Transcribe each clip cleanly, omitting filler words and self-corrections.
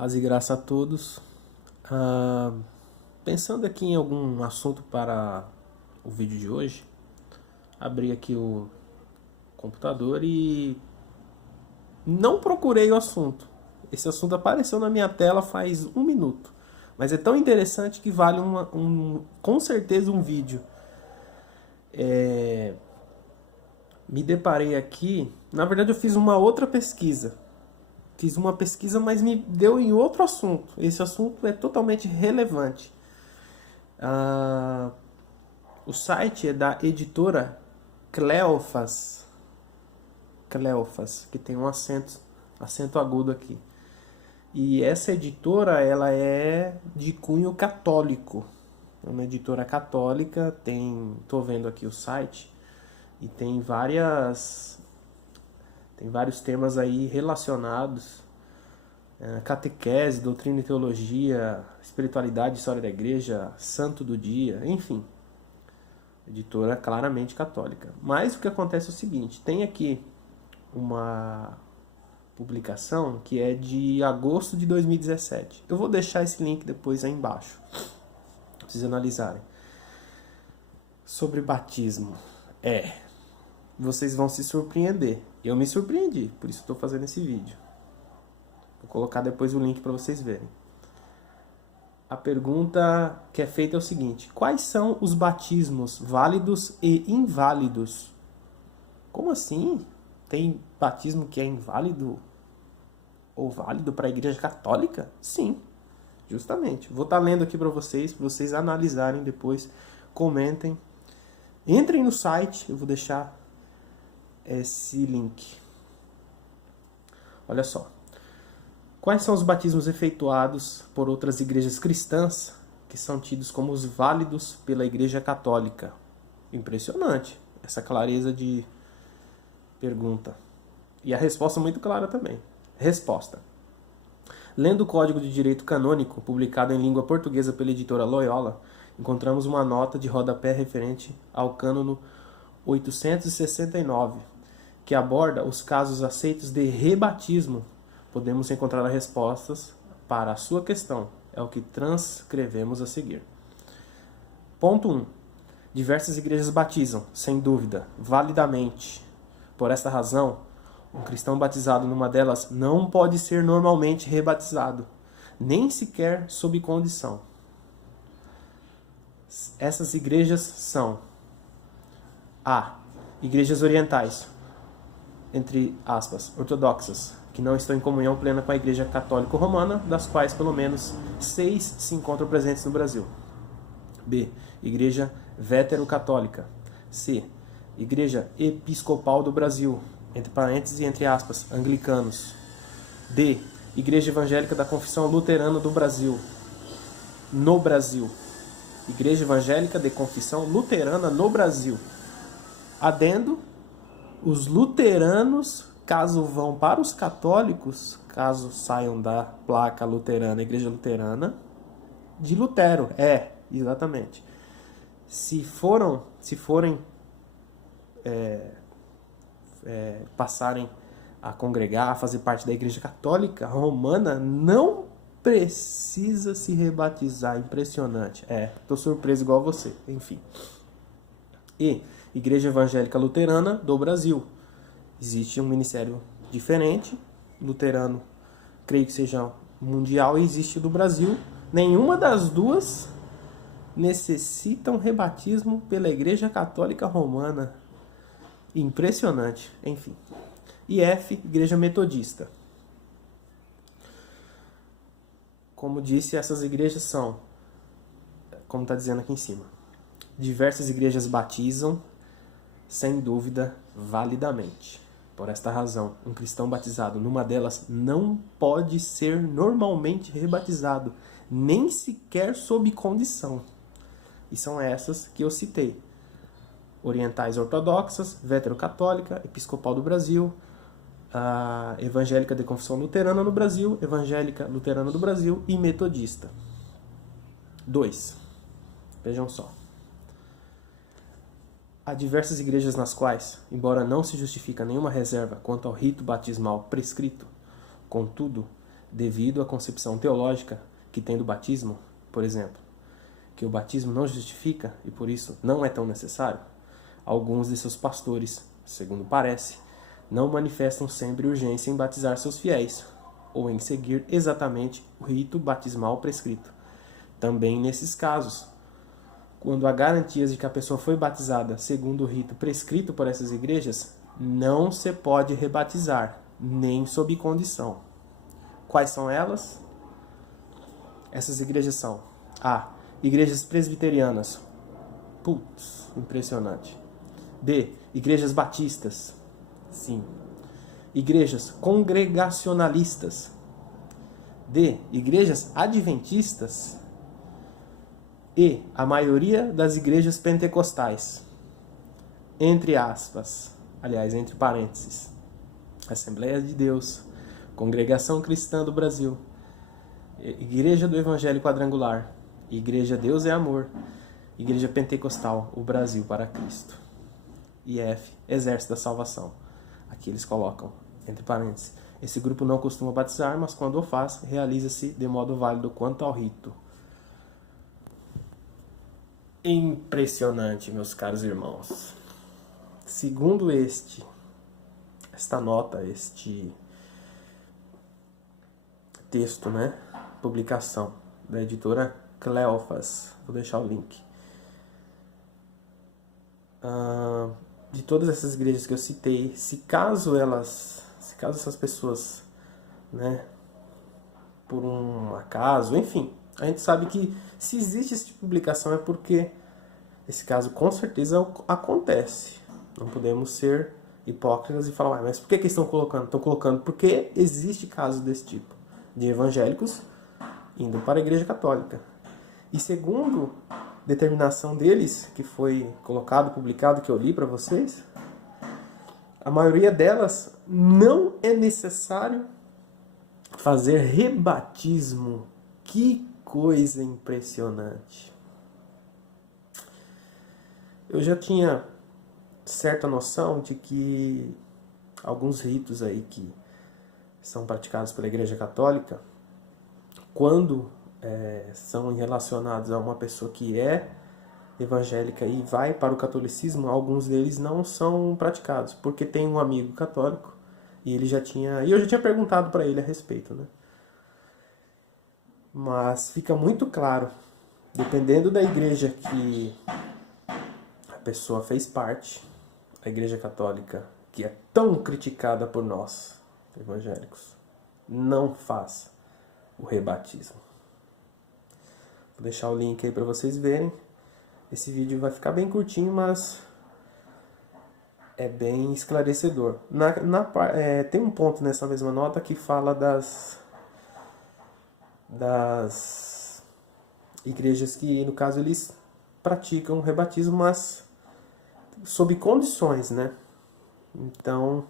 Paz e graça a todos. Ah, Pensando aqui em algum assunto para o vídeo de hoje, abri aqui o computador e não procurei o assunto. Esse assunto apareceu na minha tela faz um minuto, mas é tão interessante que vale com certeza um vídeo. Me deparei aqui, na verdade eu fiz uma outra pesquisa. Fiz uma pesquisa, mas me deu em outro assunto. Esse assunto é totalmente relevante. O site é da editora Cleofas. Cleofas, que tem um acento agudo aqui. E essa editora, ela é de cunho católico. É uma editora católica, tô vendo aqui o site, e tem vários temas aí relacionados. Catequese, doutrina e teologia, espiritualidade, história da igreja, santo do dia, enfim. Editora claramente católica. Mas o que acontece é o seguinte, tem aqui uma publicação que é de agosto de 2017. Eu vou deixar esse link depois aí embaixo, pra vocês analisarem. Sobre batismo. Vocês vão se surpreender. Eu me surpreendi, por isso estou fazendo esse vídeo. Vou colocar depois o link para vocês verem. A pergunta que é feita é o seguinte: quais são os batismos válidos e inválidos? Como assim? Tem batismo que é inválido ou válido para a Igreja Católica? Sim, justamente. Vou estar lendo aqui para vocês analisarem depois, comentem. Entrem no site, eu vou deixar esse link. Olha só. Quais são os batismos efetuados por outras igrejas cristãs que são tidos como os válidos pela Igreja Católica? Impressionante essa clareza de pergunta. E a resposta muito clara também. Resposta. Lendo o Código de Direito Canônico, publicado em língua portuguesa pela editora Loyola, encontramos uma nota de rodapé referente ao cânono 869, que aborda os casos aceitos de rebatismo. Podemos encontrar as respostas para a sua questão. É o que transcrevemos a seguir. Ponto 1. Diversas igrejas batizam, sem dúvida, validamente. Por esta razão, um cristão batizado numa delas não pode ser normalmente rebatizado, nem sequer sob condição. Essas igrejas são: A. Igrejas orientais, entre aspas, ortodoxas, que não estão em comunhão plena com a Igreja Católica Romana, das quais pelo menos 6 se encontram presentes no Brasil. B. Igreja Vétero-Católica. C. Igreja Episcopal do Brasil, entre parênteses e entre aspas, anglicanos. D. Igreja Evangélica da Confissão Luterana do Brasil. No Brasil. Igreja Evangélica de Confissão Luterana no Brasil. Adendo, os luteranos, caso vão para os católicos, caso saiam da placa luterana, Igreja Luterana, de Lutero, exatamente. Se forem passarem a congregar, a fazer parte da Igreja Católica Romana, não precisa se rebatizar. Impressionante. Tô surpreso igual você. Enfim. E Igreja Evangélica Luterana do Brasil. Existe um ministério diferente, luterano, creio que seja mundial, e existe o do Brasil. Nenhuma das duas necessitam rebatismo pela Igreja Católica Romana. Impressionante, enfim. E F, Igreja Metodista. Como disse, essas igrejas são, como está dizendo aqui em cima, diversas igrejas batizam, sem dúvida, validamente. Por esta razão, um cristão batizado numa delas não pode ser normalmente rebatizado, nem sequer sob condição. E são essas que eu citei: orientais ortodoxas, vétero-católica, episcopal do Brasil, a evangélica de confissão luterana no Brasil, evangélica luterana do Brasil e metodista. 2. Vejam só. Há diversas igrejas nas quais, embora não se justifica nenhuma reserva quanto ao rito batismal prescrito, contudo, devido à concepção teológica que tem do batismo, por exemplo, que o batismo não justifica e por isso não é tão necessário, alguns de seus pastores, segundo parece, não manifestam sempre urgência em batizar seus fiéis, ou em seguir exatamente o rito batismal prescrito. Também nesses casos, quando há garantias de que a pessoa foi batizada segundo o rito prescrito por essas igrejas, não se pode rebatizar, nem sob condição. Quais são elas? Essas igrejas são A. Igrejas presbiterianas. Putz, impressionante. B. Igrejas batistas. Sim. Igrejas congregacionalistas. D. Igrejas adventistas. E. A maioria das igrejas pentecostais. Entre aspas. Aliás, entre parênteses. Assembleia de Deus. Congregação Cristã do Brasil. Igreja do Evangelho Quadrangular. Igreja Deus é Amor. Igreja Pentecostal, o Brasil para Cristo. E F, Exército da Salvação. Aqui eles colocam, entre parênteses, esse grupo não costuma batizar, mas quando o faz, realiza-se de modo válido quanto ao rito. Impressionante, meus caros irmãos. Segundo esta nota, este texto, né? Publicação da editora Cleofas, vou deixar o link. De todas essas igrejas que eu citei, se caso essas pessoas, né, por um acaso, enfim, a gente sabe que se existe essa publicação é porque esse caso com certeza acontece. Não podemos ser hipócritas e falar, mas por que estão colocando? Estão colocando porque existe casos desse tipo, de evangélicos indo para a Igreja Católica. E segundo determinação deles, que foi colocado, publicado, que eu li para vocês, a maioria delas não é necessário fazer rebatismo. Que coisa impressionante! Eu já tinha certa noção de que alguns ritos aí que são praticados pela Igreja Católica, quando são relacionados a uma pessoa que é evangélica e vai para o catolicismo, alguns deles não são praticados, porque tem um amigo católico e eu já tinha perguntado para ele a respeito, né? Mas fica muito claro, dependendo da igreja que a pessoa fez parte, a Igreja Católica, que é tão criticada por nós, evangélicos, não faz o rebatismo. Vou deixar o link aí para vocês verem. Esse vídeo vai ficar bem curtinho, mas é bem esclarecedor. Tem um ponto nessa mesma nota que fala das igrejas que, no caso, eles praticam o rebatismo, mas sob condições, né? Então,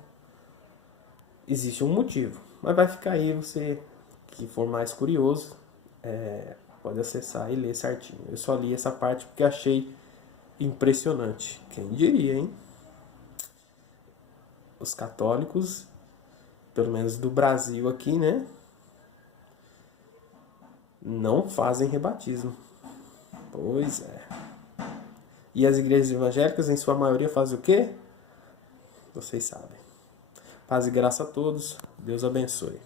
existe um motivo. Mas vai ficar aí, você que for mais curioso, pode acessar e ler certinho. Eu só li essa parte porque achei impressionante. Quem diria, hein? Os católicos, pelo menos do Brasil aqui, né? Não fazem rebatismo. Pois é. E as igrejas evangélicas, em sua maioria, fazem o quê? Vocês sabem. Paz e graça a todos. Deus abençoe.